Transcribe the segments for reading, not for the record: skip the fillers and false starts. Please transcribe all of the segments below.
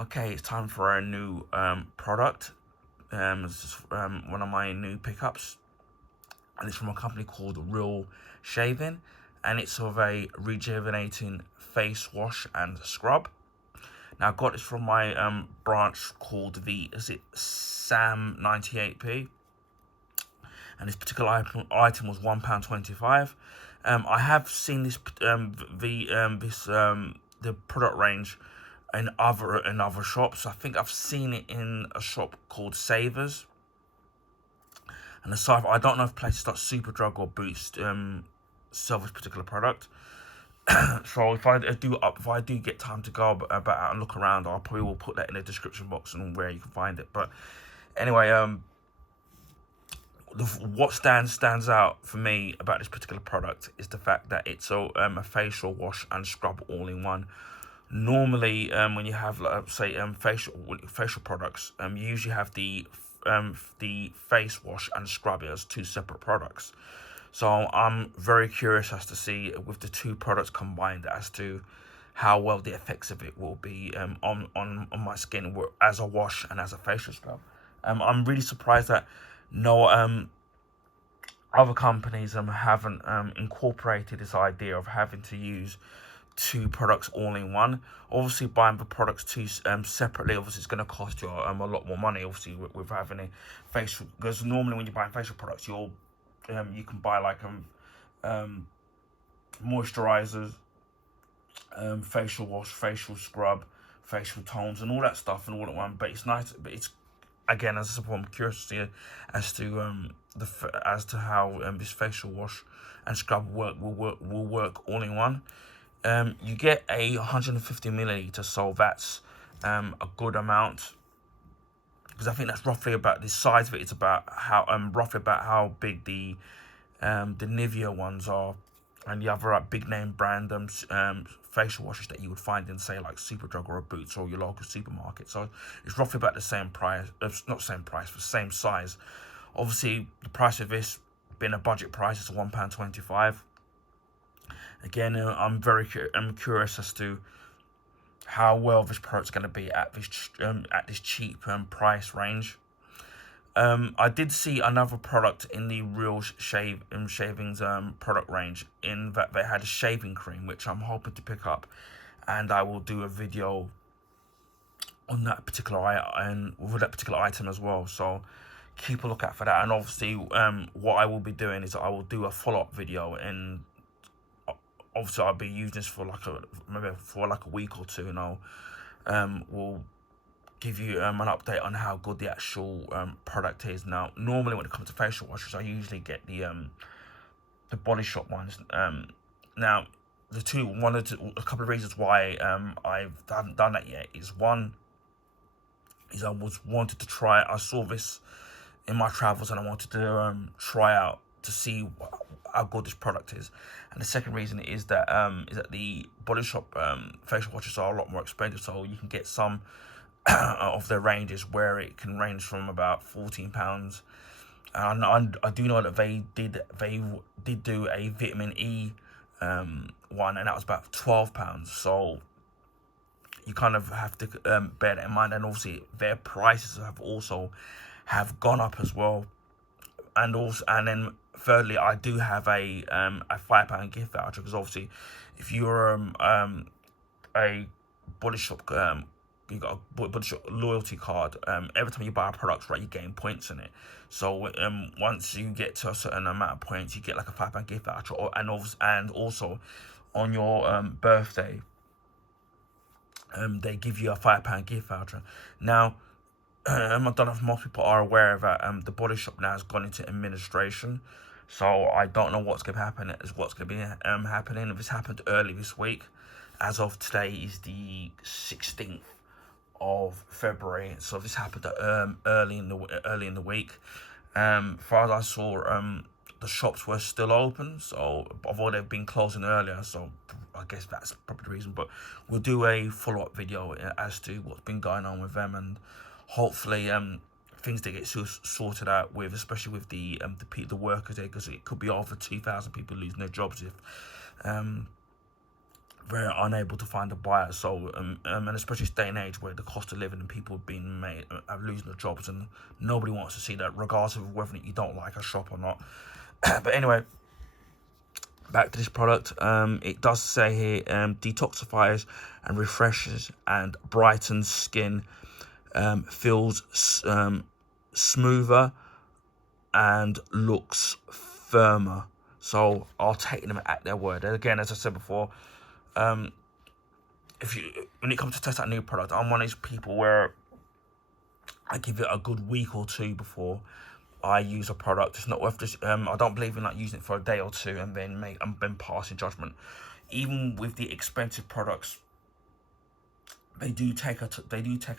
Okay, it's time for a new product. This is one of my new pickups, and it's from a company called Real Shaving, and it's of a rejuvenating face wash and scrub. Now, I got this from my branch called Sam 98p, and this particular item was £1.25. I have seen the product range in other shops. I think I've seen it in a shop called Savers. And aside, I don't know if places like Superdrug or Boost sell this particular product. So if I do get time to go about and look around, I probably will put that in the description box and where you can find it. But anyway, what stands out for me about this particular product is the fact that it's a facial wash and scrub all in one. Normally, when you have, say, facial products, you usually have the face wash and scrub as two separate products. So I'm very curious as to see with the two products combined as to how well the effects of it will be on my skin as a wash and as a facial scrub. I'm really surprised that no other companies haven't incorporated this idea of having to use two products all in one. Obviously, buying the products separately, obviously, it's going to cost you a lot more money. Obviously, with having a facial, because normally when you're buying facial products, you can buy like moisturizers, facial wash, facial scrub, facial tones, and all that stuff, and all at one. But it's nice. But it's, again, as I said, I'm curious to see as to how this facial wash and scrub will work all in one. You get a 150 milliliter, so that's a good amount, because I think that's roughly about the size of it. It's about how roughly about how big the Nivea ones are, and the other big name brand facial washes that you would find in, say, like Superdrug or a Boots or your local supermarket. So it's roughly about the same price. Not same price, but same size. Obviously, the price of this being a budget price is £1.25. Again, I'm curious as to how well this product's going to be at this cheap price range. I did see another product in the Real Shavings product range, in that they had a shaving cream, which I'm hoping to pick up, and I will do a video on that particular item as well. So keep a lookout for that. And obviously, what I will be doing is I will do a follow-up video, and obviously I'll be using this for maybe a week or two, and we'll give you an update on how good the actual product is. Now, normally when it comes to facial washes, I usually get the Body Shop ones. Now, a couple of reasons why I haven't done that yet is, one is I saw this in my travels, and I wanted to try out to see how good this product is. And the second reason is that the Body Shop facial washes are a lot more expensive, so you can get some of their ranges where it can range from about £14. And I do know that they did do a vitamin E one, and that was about £12. So you kind of have to bear that in mind. And obviously their prices have gone up as well. And then thirdly, I do have a £5 gift voucher, because obviously if you're a Body Shop you got a Body Shop loyalty card, every time you buy a product, right, you gain points in it. So once you get to a certain amount of points, you get like a £5 gift voucher, and also on your birthday, they give you a £5 gift voucher. Now, I don't know if most people are aware that the Body Shop now has gone into administration, so I don't know what's going to happen. What's going to be happening. This happened early this week. As of today is the 16th of February, so this happened early in the week. Far as I saw, the shops were still open, so although they've been closing earlier, so I guess that's probably the reason. But we'll do a follow-up video as to what's been going on with them, and hopefully things that get sorted out with, especially with the workers there, because it could be over 2,000 people losing their jobs if very unable to find a buyer. So and especially this day and age where the cost of living and people being made are losing their jobs, and nobody wants to see that, regardless of whether you don't like a shop or not. But anyway, back to this product. It does say here, detoxifies and refreshes and brightens skin, feels smoother and looks firmer. So I'll take them at their word. And again, as I said before, when it comes to test out a new product, I'm one of these people where I give it a good week or two before I use a product. It's not worth this. I don't believe in like using it for a day or two and then passing judgment. Even with the expensive products, they do take a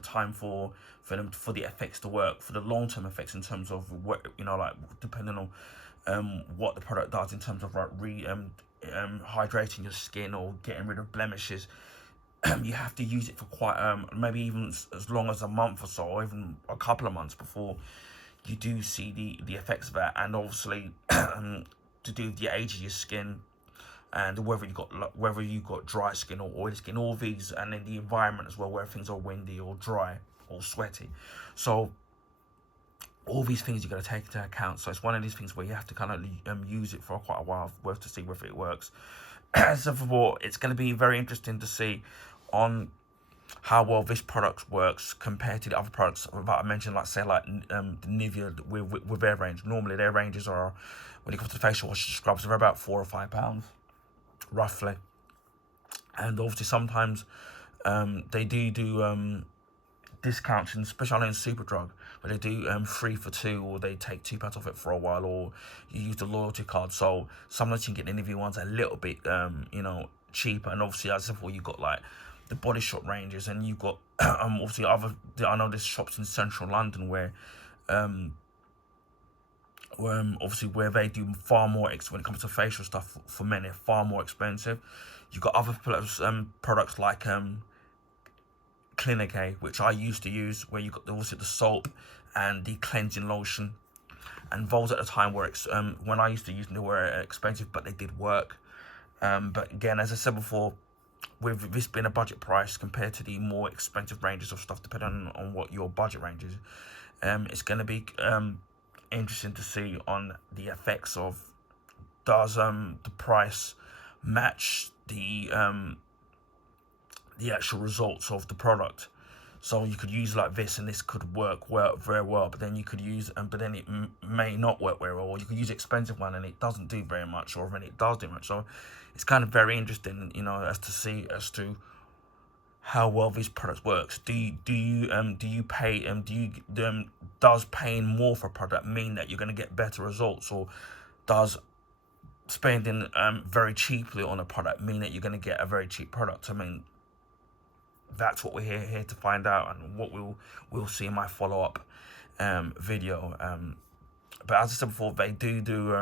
time for the effects to work, for the long term effects in terms of what, like depending on what the product does in terms of like hydrating your skin or getting rid of blemishes. You have to use it for quite maybe even as long as a month or so, or even a couple of months before you do see the effects of that. And obviously to do with the age of your skin and whether you got dry skin or oily skin, all these, and then the environment as well, where things are windy or dry or sweaty. So all these things you got to take into account. So it's one of these things where you have to kind of use it for quite a while to see whether it works. So for it's going to be very interesting to see on how well this product works compared to the other products that I mentioned, like say like the Nivea with their range. Normally their ranges are, when it comes to facial wash scrubs, they're about £4 or £5 roughly. And obviously sometimes they do discounts, especially in Superdrug, where they do 3 for 2, or they take £2 off it for a while, or you use the loyalty card. So sometimes you can get the Nivea ones a little bit cheaper. And obviously, as before, you got like the Body Shop ranges, and you've got obviously I know there's shops in central London where obviously where they do far more when it comes to facial stuff for men, they're far more expensive. You've got other products like Clinique, which I used to use, where you got also the soap and the cleansing lotion. And those at the time were when I used to use them, they were expensive, but they did work. But again, as I said before, with this being a budget price compared to the more expensive ranges of stuff, depending on what your budget range is, it's going to be interesting to see on the effects of, does the price match the actual results of the product. So you could use like this, and this could work very well, but then you could use but then it may not work very well, or you could use expensive one and it doesn't do very much, or when it does do much. So it's kind of very interesting, as to how well these products works. Does paying more for a product mean that you're going to get better results, or does spending very cheaply on a product mean that you're going to get a very cheap product? I mean, that's what we're here to find out, and what we'll see in my follow-up video. But as I said before, they do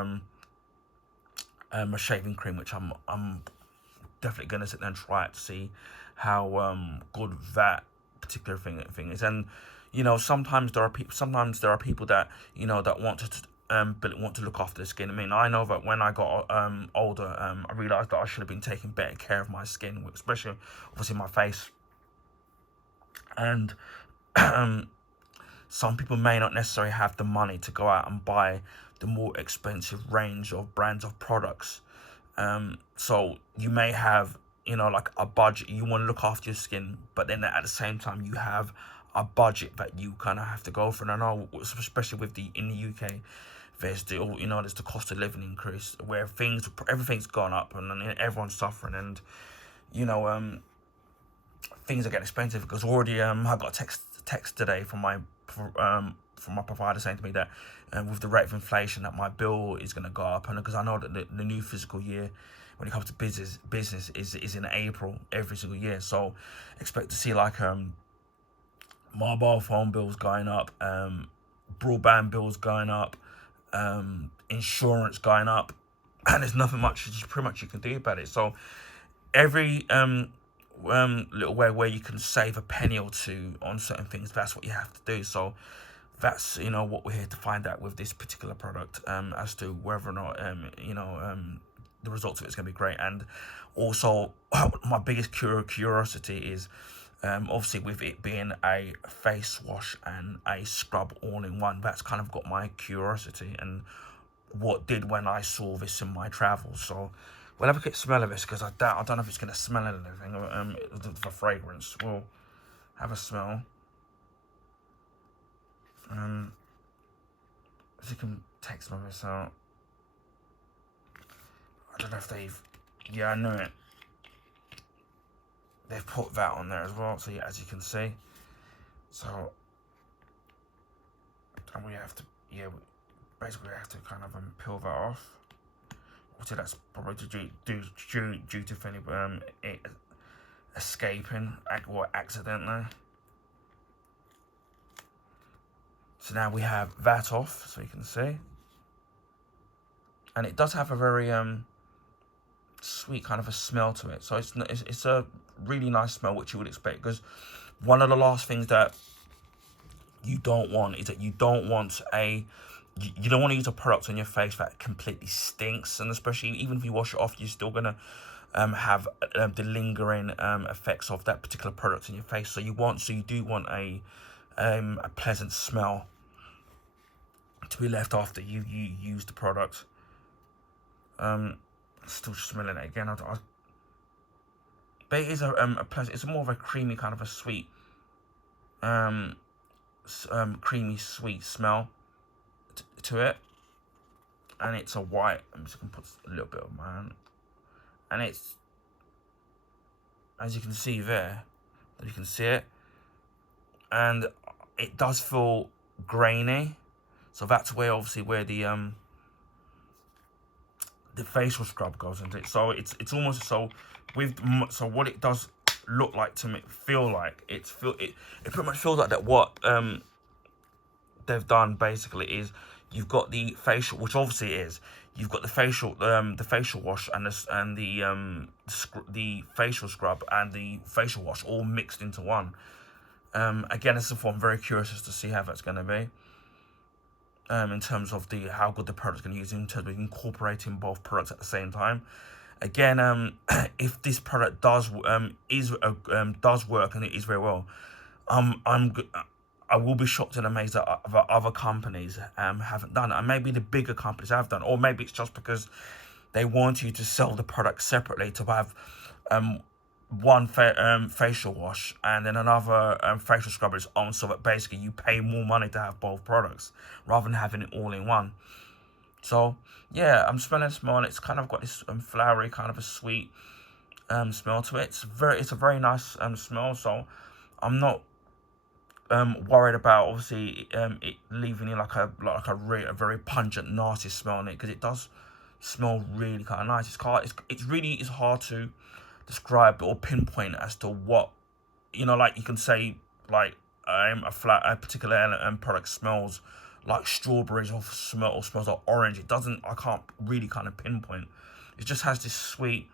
a shaving cream, which I'm definitely going to sit there and try it to see how good that particular thing is. And sometimes there are people that that want to look after their skin. I mean, I know that when I got older, I realized that I should have been taking better care of my skin, especially obviously my face. And some people may not necessarily have the money to go out and buy the more expensive range of brands of products. So you may have, like a budget. You want to look after your skin, but then at the same time you have a budget that you kind of have to go for. And I know, especially in the UK, there's there's the cost of living increase, where everything's gone up, and everyone's suffering, and things are getting expensive. Because already I got a text today from my provider saying to me that with the rate of inflation that my bill is going to go up, and because I know that the new fiscal year when it comes to business is in April every single year. So expect to see like mobile phone bills going up, broadband bills going up, insurance going up, and there's nothing pretty much you can do about it. So every little way where you can save a penny or two on certain things, that's what you have to do. So that's what we're here to find out with this particular product, as to whether or not the results of it's going to be great. And Also, my biggest curiosity is, obviously with it being a face wash and a scrub all in one, that's kind of got my curiosity and what did when I saw this in my travels. So we'll have a quick smell of this, because I don't know if it's going to smell anything. The fragrance. We'll have a smell. As you can take some of this out. I don't know if they've... Yeah, I know it. They've put that on there as well, so yeah, as you can see. So, and we have to, yeah, basically we have to kind of peel that off. Obviously that's probably due to it escaping or accidentally. So now we have that off, so you can see. And it does have a very sweet kind of a smell to it. So it's a really nice smell, which you would expect, because one of the last things that you don't want is that you don't want to use a product on your face that completely stinks, and especially even if you wash it off, you're still gonna have the lingering effects of that particular product in your face. So you do want a pleasant smell to be left after you use the product. Still smelling it again. But it is a pleasant. It's more of a creamy kind of a sweet, creamy sweet smell to it, and it's a white. I'm just gonna put a little bit of mine, and it's, as you can see there, you can see it, and it does feel grainy. So that's where obviously where the facial scrub goes into it. So it's almost so what it does look like to me, feel like it pretty much feels like that. What they've done basically is you've got the facial, which obviously it is. You've got the facial wash and the facial scrub and the facial wash all mixed into one. Again, this is what I'm very curious as to see how that's going to be. In terms of how good the product's going to use, in terms of incorporating both products at the same time. Again, if this product does work, and it is very well, I will be shocked and amazed that other companies haven't done it, and maybe the bigger companies have done, or maybe it's just because they want you to sell the product separately, to have one facial wash and then another facial scrub is on, so that basically you pay more money to have both products rather than having it all in one. So yeah, I'm smelling and it's kind of got this flowery kind of a sweet smell to it. It's a very nice smell. So I'm not worried about obviously it leaving you like a very pungent, nasty smell in it, because it does smell really kind of nice. It's really hard to describe or pinpoint as to what, like you can say like a particular product smells like strawberries or smells like orange. I can't really kind of pinpoint. It just has this sweet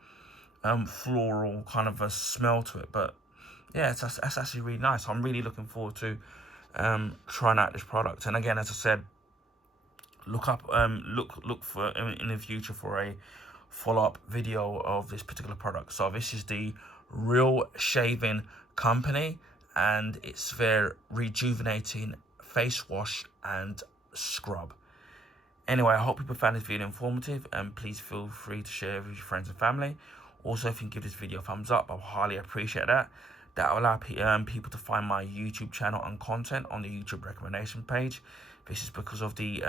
floral kind of a smell to it. But yeah, that's actually really nice. I'm really looking forward to trying out this product. And again, as I said, look for in the future for a follow-up video of this particular product. So this is the Real Shaving Company, and it's their Rejuvenating face wash and scrub. Anyway, I hope people found this video informative, and please feel free to share with your friends and family. Also, if you can give this video a thumbs up, I'll highly appreciate that. That will allow people to find my YouTube channel and content on the YouTube recommendation page. This is because of the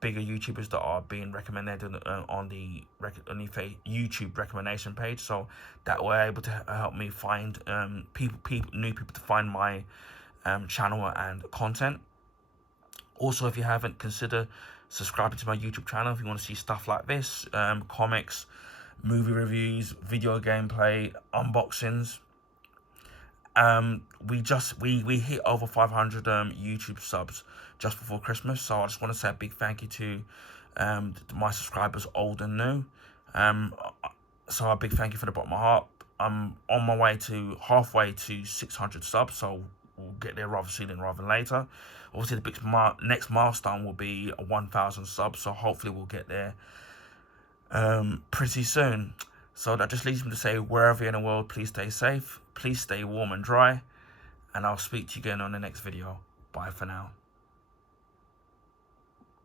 bigger YouTubers that are being recommended on the YouTube recommendation page, so that we're able to help me find new people to find my channel and content. Also, if you haven't, consider subscribing to my YouTube channel if you want to see stuff like this, comics, movie reviews, video gameplay, unboxings. We hit over 500 YouTube subs just before Christmas, so I just want to say a big thank you to my subscribers, old and new. So a big thank you from the bottom of my heart. I'm on my way to halfway to 600 subs, so we'll get there rather sooner rather than later. Obviously, the next milestone will be 1,000 subs, so hopefully we'll get there pretty soon. So that just leaves me to say, wherever you're in the world, please stay safe, please stay warm and dry, and I'll speak to you again on the next video. Bye for now.